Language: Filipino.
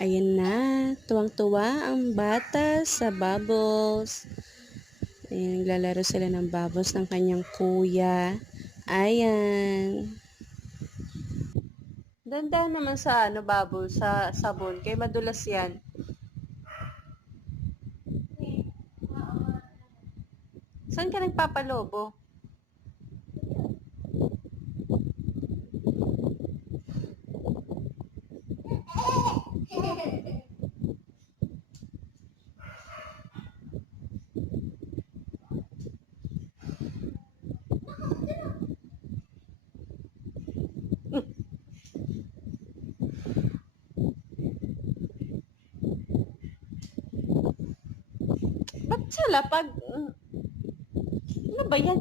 Ayan na, tuwang-tuwa ang bata sa bubbles. Ayan, naglalaro sila ng bubbles ng kanyang kuya. Ayan. Dandan naman sa bubbles, sa sabon, kaya madulas yan. Saan ka nagpapalobo? Ba't sa lapag? Ano ba yan?